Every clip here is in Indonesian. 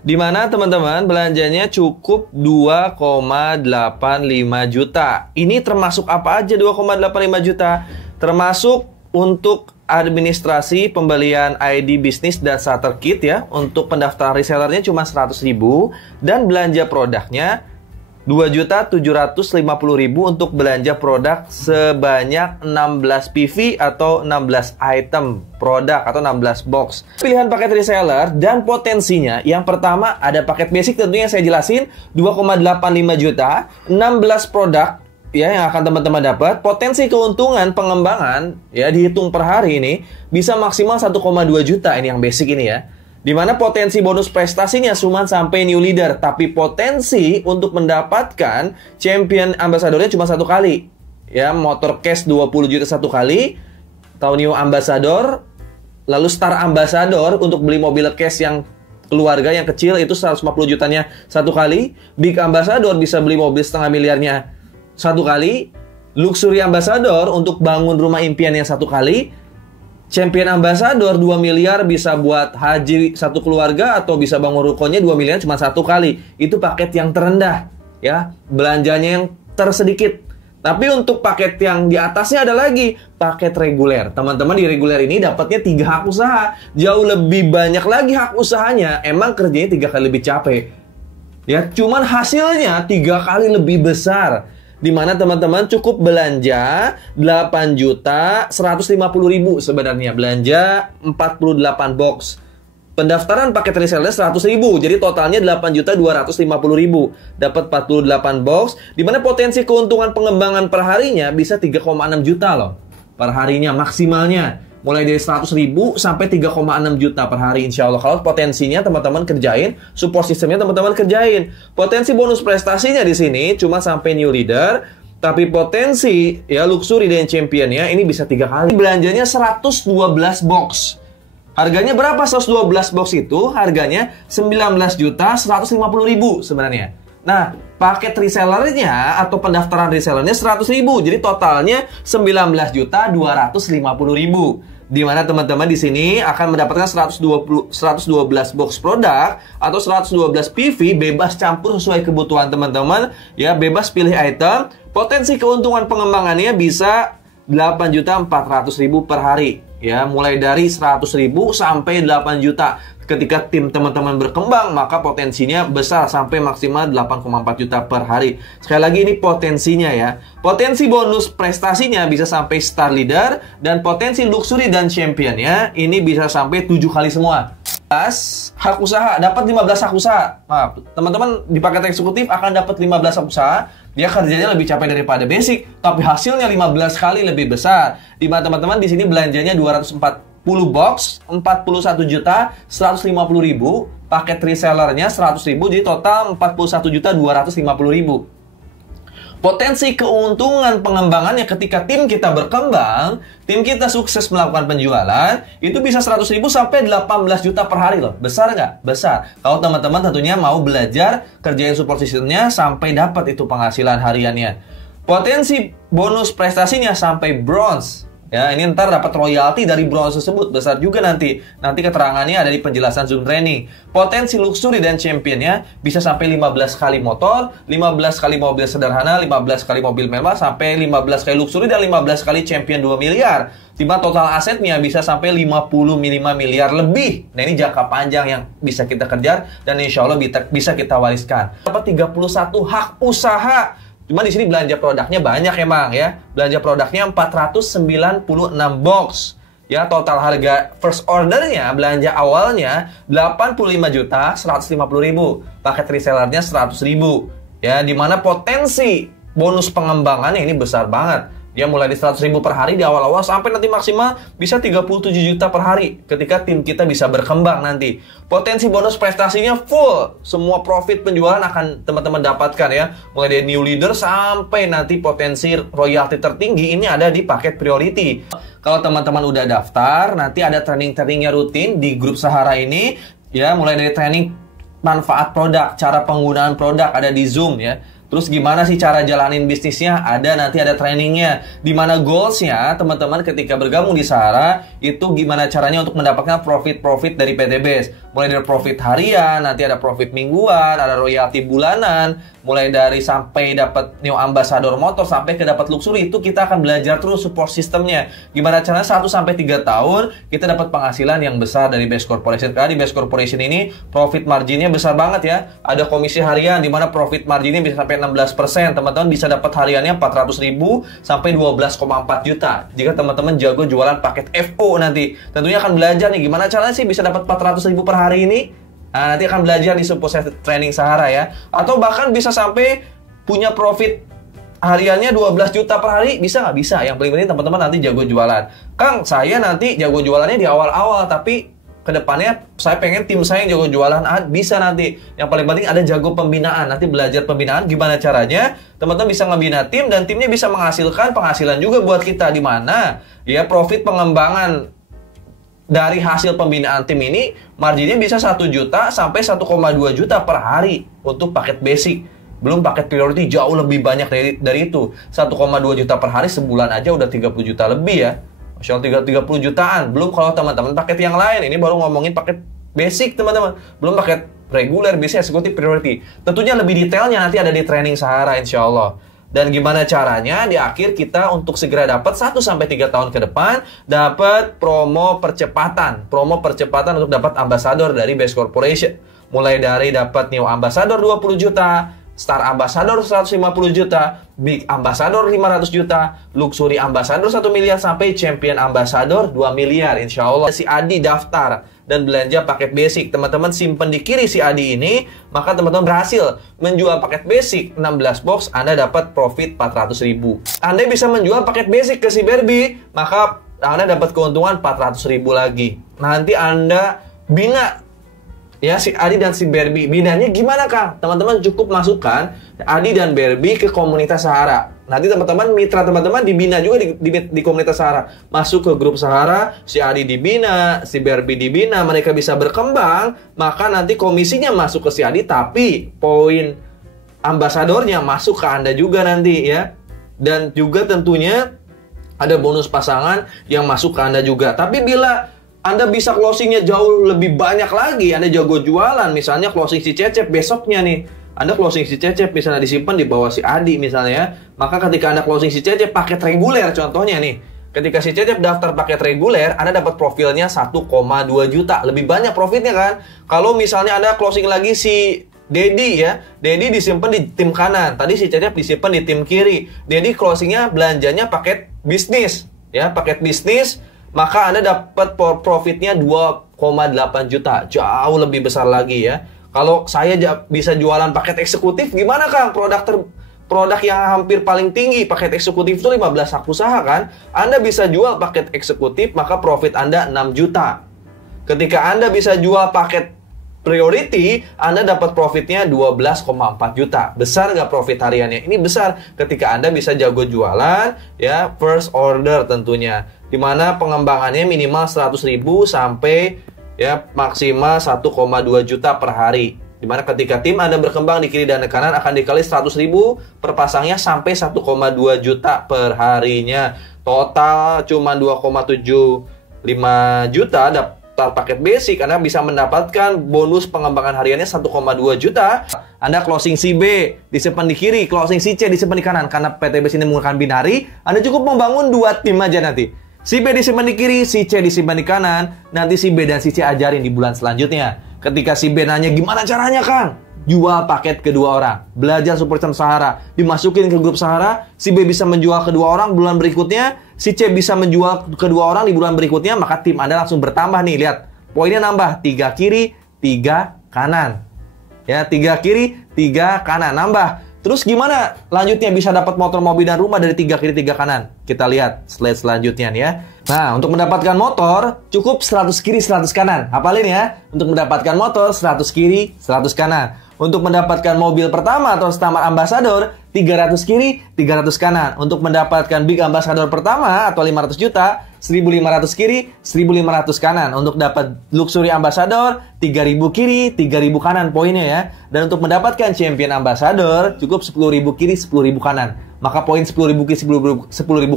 Di mana teman-teman belanjanya cukup 2,85 juta. Ini termasuk apa aja 2,85 juta? Termasuk untuk administrasi pembelian ID bisnis dan starter kit ya. Untuk pendaftaran resellernya cuma 100.000 dan belanja produknya 2.750.000 untuk belanja produk sebanyak 16 PV atau 16 item produk atau 16 box. Pilihan paket reseller dan potensinya, yang pertama ada paket basic tentunya yang saya jelasin 2,85 juta, 16 produk ya yang akan teman-teman dapat. Potensi keuntungan pengembangan ya dihitung per hari ini bisa maksimal 1,2 juta ini yang basic ini ya. Dimana potensi bonus prestasinya cuma sampai new leader, tapi potensi untuk mendapatkan champion ambassadornya cuma satu kali. Ya, motor cash 20 juta satu kali, atau new ambassador, lalu star ambassador untuk beli mobil cash yang keluarga yang kecil itu 150 jutanya satu kali, big ambassador bisa beli mobil setengah miliarnya satu kali, luxury ambassador untuk bangun rumah impiannya satu kali, champion ambassador 2 miliar bisa buat haji satu keluarga atau bisa bangun rukonya 2 miliar cuma satu kali. Itu paket yang terendah ya, belanjanya yang tersedikit. Tapi untuk paket yang di atasnya ada lagi paket reguler. Teman-teman di reguler ini dapatnya 3 hak usaha. Jauh lebih banyak lagi hak usahanya. Emang kerjanya 3 kali lebih capek. Ya, cuman hasilnya 3 kali lebih besar. Di mana teman-teman cukup belanja 8.150.000 sebenarnya, belanja 48 box. Pendaftaran paket reseller 100.000, jadi totalnya 8.250.000. Dapat 48 box, di mana potensi keuntungan pengembangan per harinya bisa 3,6 juta loh. Per harinya maksimalnya. Mulai dari 100.000 sampai 3,6 juta per hari insya Allah. Kalau potensinya teman-teman kerjain, support sistemnya teman-teman kerjain. Potensi bonus prestasinya di sini cuma sampai new leader, tapi potensi ya luxury dan championnya ini bisa 3 kali. Belanjanya 112 box. Harganya berapa 112 box itu? Harganya 19.150.000 sebenarnya. Nah, paket resellernya atau pendaftaran resellernya 100.000. Jadi totalnya 19.250.000. Di mana teman-teman di sini akan mendapatkan 112 box produk atau 112 PV bebas campur sesuai kebutuhan teman-teman ya, bebas pilih item. Potensi keuntungan pengembangannya bisa 8.400.000 per hari ya, mulai dari 100.000 sampai 8 juta. Ketika tim teman-teman berkembang, maka potensinya besar sampai maksimal 8,4 juta per hari. Sekali lagi ini potensinya ya. Potensi bonus prestasinya bisa sampai star leader, dan potensi luxury dan championnya ini bisa sampai 7 kali semua. Hak usaha, dapat 15 hak usaha. Nah, teman-teman di paket eksekutif akan dapat 15 hak usaha. Dia kerjanya lebih capek daripada basic, tapi hasilnya 15 kali lebih besar. Di mana teman-teman di sini belanjanya 240 box, 41.150.000, paket resellernya 100.000, jadi total 41.250.000. Potensi keuntungan pengembangannya ketika tim kita berkembang, tim kita sukses melakukan penjualan, itu bisa 100.000 sampai 18 juta per hari loh. Besar nggak? Besar. Kalau teman-teman tentunya mau belajar kerjain support systemnya sampai dapat itu penghasilan hariannya. Potensi bonus prestasinya sampai bronze. Ya, ini ntar dapat royalti dari bronze tersebut, besar juga nanti. Nanti keterangannya ada di penjelasan Zoom training. Potensi luxury dan championnya bisa sampai 15 kali motor, 15 kali mobil sederhana, 15 kali mobil mewah, sampai 15 kali luxury dan 15 kali champion 2 miliar. Dimana total asetnya bisa sampai 55 miliar lebih. Nah, ini jangka panjang yang bisa kita kejar dan insya Allah bisa kita wariskan. Dapat 31 hak usaha. Cuma di sini belanja produknya banyak emang ya. Belanja produknya 496 box. Ya, total harga first ordernya, belanja awalnya 85.150.000. Paket resellernya 100.000. Ya, dimana potensi bonus pengembangannya ini besar banget. Dia mulai di 100.000 per hari di awal-awal sampai nanti maksimal bisa 37 juta per hari ketika tim kita bisa berkembang nanti. Potensi bonus prestasinya full. Semua profit penjualan akan teman-teman dapatkan ya. Mulai dari new leader sampai nanti potensi royalti tertinggi ini ada di paket priority. Kalau teman-teman udah daftar, nanti ada training-trainingnya rutin di grup Sahara ini. Ya, mulai dari training manfaat produk, cara penggunaan produk ada di Zoom ya. Terus gimana sih cara jalanin bisnisnya? Nanti ada trainingnya. Dimana goalsnya teman-teman ketika bergabung di Sahara itu gimana caranya untuk mendapatkan profit dari PT BES. Mulai dari profit harian, nanti ada profit mingguan, ada royalti bulanan, mulai dari sampai dapat new ambassador motor sampai ke dapat luxury. Itu kita akan belajar terus support sistemnya. Gimana caranya 1-3 tahun kita dapat penghasilan yang besar dari BES Corporation. Karena di BES Corporation ini profit marginnya besar banget ya. Ada komisi harian di mana profit marginnya bisa sampai 16%. Teman-teman bisa dapat hariannya 400.000 sampai 12,4 juta. Jika teman-teman jago jualan paket FO nanti. Tentunya akan belajar nih gimana caranya sih bisa dapat 400.000 per hari ini. Nah, nanti akan belajar di support training Sahara ya. Atau bahkan bisa sampai punya profit hariannya 12 juta per hari. Bisa nggak? Bisa. Yang paling penting teman-teman nanti jago jualan. Kang, saya nanti jago jualannya di awal-awal, tapi kedepannya saya pengen tim saya yang jago jualan. Bisa nanti. Yang paling penting ada jago pembinaan. Nanti belajar pembinaan gimana caranya teman-teman bisa ngebina tim dan timnya bisa menghasilkan penghasilan juga buat kita. Di mana ya profit pengembangan dari hasil pembinaan tim ini marginnya bisa 1 juta sampai 1,2 juta per hari untuk paket basic. Belum paket priority jauh lebih banyak dari itu. 1,2 juta per hari sebulan aja udah 30 juta lebih ya. Masya Allah 30 jutaan. Belum kalau teman-teman paket yang lain. Ini baru ngomongin paket basic teman-teman. Belum paket reguler, basic, executive, priority. Tentunya lebih detailnya nanti ada di training Sahara insya Allah. Dan gimana caranya di akhir kita untuk segera dapat 1-3 tahun ke depan dapat promo percepatan. Promo percepatan untuk dapat ambassador dari BES Corporation. Mulai dari dapat new ambassador 20 juta, Star Ambassador 150 juta, Big Ambassador 500 juta, Luxury Ambassador 1 miliar, sampai Champion Ambassador 2 miliar insya Allah. Si Adi daftar dan belanja paket basic. Teman-teman simpen di kiri si Adi ini, maka teman-teman berhasil menjual paket basic 16 box, Anda dapat profit 400.000. Anda bisa menjual paket basic ke si Barbie, maka Anda dapat keuntungan 400.000 lagi. Nanti Anda bina ya si Adi dan si Barbie. Binanya gimana Kang? Teman-teman cukup masukkan Adi dan Barbie ke komunitas Sahara. Nanti teman-teman, mitra teman-teman dibina juga di komunitas Sahara. Masuk ke grup Sahara, si Adi dibina, si Barbie dibina, mereka bisa berkembang. Maka nanti komisinya masuk ke si Adi, tapi poin ambasadornya masuk ke Anda juga nanti ya. Dan juga tentunya ada bonus pasangan yang masuk ke Anda juga. Tapi bila Anda bisa closingnya jauh lebih banyak lagi, Anda jago jualan, misalnya closing si Cecep besoknya nih, Anda closing si Cecep misalnya disimpan di bawah si Adi misalnya ya, maka ketika Anda closing si Cecep paket reguler contohnya nih, ketika si Cecep daftar paket reguler, Anda dapat profilnya 1,2 juta, lebih banyak profitnya kan. Kalau misalnya Anda closing lagi si Dedi ya, Dedi disimpan di tim kanan, tadi si Cecep disimpan di tim kiri. Dedi closingnya belanjanya paket bisnis ya, paket bisnis, maka Anda dapat profitnya 2,8 juta. Jauh lebih besar lagi ya. Kalau saya bisa jualan paket eksekutif, gimana Kang? Produk yang hampir paling tinggi, paket eksekutif itu 15 hak usaha kan? Anda bisa jual paket eksekutif, maka profit Anda 6 juta. Ketika Anda bisa jual paket priority, Anda dapat profitnya 12,4 juta. Besar nggak profit hariannya? Ini besar ketika Anda bisa jago jualan ya, first order tentunya. Dimana pengembangannya minimal 100.000 sampai ya maksimal 1,2 juta per hari. Dimana ketika tim Anda berkembang di kiri dan di kanan akan dikali 100.000 per pasangnya sampai 1,2 juta per harinya. Total cuma 2,75 juta daftar paket basic. Anda bisa mendapatkan bonus pengembangan hariannya 1,2 juta. Anda closing si B disimpan di kiri, closing si C disimpan di kanan. Karena PT BES ini menggunakan binari, Anda cukup membangun 2 tim aja nanti. Si B disimpan di kiri, si C disimpan di kanan. Nanti si B dan si C ajarin di bulan selanjutnya. Ketika si B nanya, gimana caranya Kang? Jual paket kedua orang. Belajar support system Sahara. Dimasukin ke grup Sahara. Si B bisa menjual kedua orang bulan berikutnya. Si C bisa menjual kedua orang di bulan berikutnya. Maka tim Anda langsung bertambah nih. Lihat, poinnya nambah. 3 kiri, 3 kanan. Ya, 3 kiri, 3 kanan. Nambah. Terus gimana lanjutnya bisa dapat motor, mobil, dan rumah dari 3 kiri 3 kanan? Kita lihat slide selanjutnya nih ya. Nah, untuk mendapatkan motor cukup 100 kiri 100 kanan. Hafalin ya. Untuk mendapatkan motor 100 kiri 100 kanan. Untuk mendapatkan mobil pertama atau Stamart Ambassador, 300 kiri, 300 kanan. Untuk mendapatkan Big Ambassador pertama atau 500 juta, 1.500 kiri, 1.500 kanan. Untuk dapat Luxury Ambassador, 3.000 kiri, 3.000 kanan poinnya ya. Dan untuk mendapatkan Champion Ambassador, cukup 10.000 kiri, 10.000 kanan. Maka poin 10.000 kiri, 10.000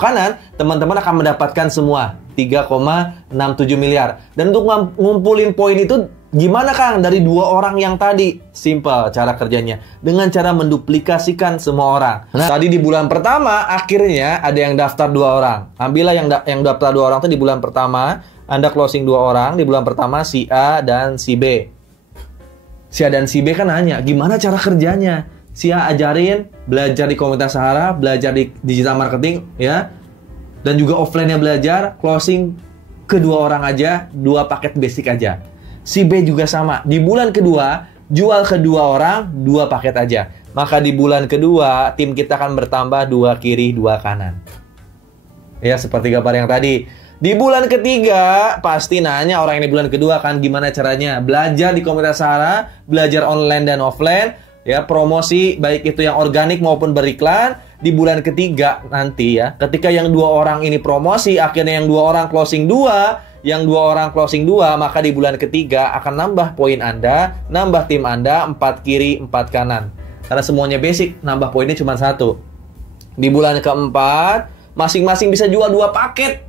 kanan, teman-teman akan mendapatkan semua 3,67 miliar. Dan untuk ngumpulin poin itu gimana Kang dari 2 orang yang tadi? Simple cara kerjanya. Dengan cara menduplikasikan semua orang. Nah, tadi di bulan pertama akhirnya ada yang daftar 2 orang. Ambillah yang daftar 2 orang itu di bulan pertama. Anda closing 2 orang di bulan pertama, si A dan si B. Si A dan si B kan nanya, gimana cara kerjanya? Si A ajarin, belajar di komunitas Sahara, belajar di digital marketing ya. Dan juga offline-nya belajar, closing kedua orang aja, 2 paket basic aja. Si B juga sama. Di bulan kedua, jual kedua orang, 2 paket aja. Maka di bulan kedua, tim kita akan bertambah 2 kiri, 2 kanan. Ya, seperti gambar yang tadi. Di bulan ketiga, pasti nanya orang ini bulan kedua kan gimana caranya. Belajar di komunitas Sahara, belajar online dan offline. Ya, promosi, baik itu yang organik maupun beriklan. Di bulan ketiga nanti ya, ketika yang 2 orang ini promosi, akhirnya yang 2 orang closing 2, yang 2 orang closing 2, maka di bulan ketiga akan nambah poin Anda, nambah tim Anda 4 kiri, 4 kanan. Karena semuanya basic, nambah poinnya cuma 1. Di bulan keempat, masing-masing bisa jual 2 paket.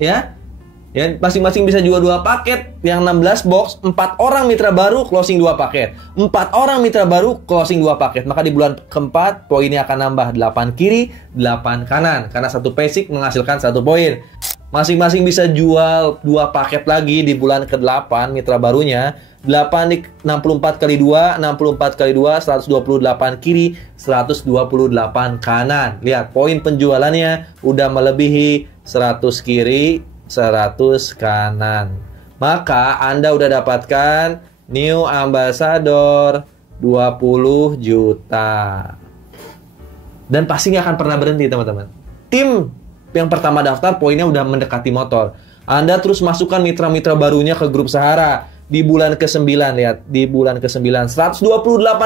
Ya, masing-masing bisa jual 2 paket. Yang 16 box, 4 orang mitra baru closing 2 paket. 4 orang mitra baru closing 2 paket. Maka di bulan keempat, poinnya akan nambah 8 kiri, 8 kanan. Karena 1 basic menghasilkan 1 poin. Masing-masing bisa jual 2 paket lagi di bulan ke-8 mitra barunya. 8 di 64 kali 2, 64 kali 2, 128 kiri, 128 kanan. Lihat, poin penjualannya udah melebihi 100 kiri, 100 kanan. Maka Anda udah dapatkan New Ambassador 20 juta. Dan pasti nggak akan pernah berhenti, teman-teman. Tim yang pertama daftar poinnya udah mendekati motor. Anda terus masukkan mitra-mitra barunya ke grup Sahara. Di bulan ke-9, lihat. Di bulan ke-9, 128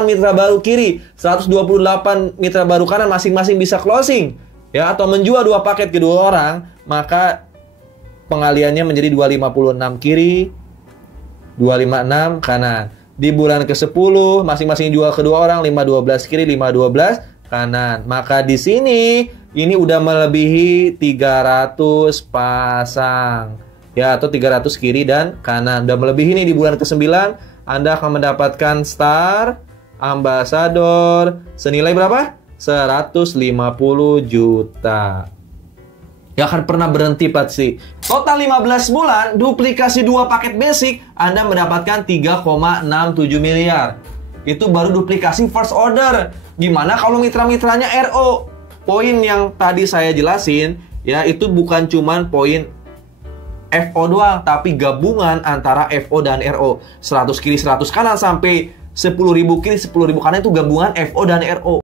mitra baru kiri, 128 mitra baru kanan, masing-masing bisa closing. Ya, atau menjual 2 paket ke 2 orang. Maka pengaliannya menjadi 256 kiri, 256 kanan. Di bulan ke-10, masing-masing jual ke 2 orang, 512 kiri, 512 kanan. Maka di sini ini udah melebihi 300 pasang. Ya, atau 300 kiri dan kanan. Udah melebihi ini di bulan ke-9, Anda akan mendapatkan Star Ambassador senilai berapa? 150 juta. Gak akan pernah berhenti pasti. Total 15 bulan, duplikasi 2 paket basic, Anda mendapatkan 3,67 miliar. Itu baru duplikasi first order. Gimana kalau mitra-mitranya RO? Poin yang tadi saya jelasin, ya itu bukan cuman poin FO doang, tapi gabungan antara FO dan RO. 100 kiri 100 kanan sampai 10.000 kiri 10.000 kanan itu gabungan FO dan RO.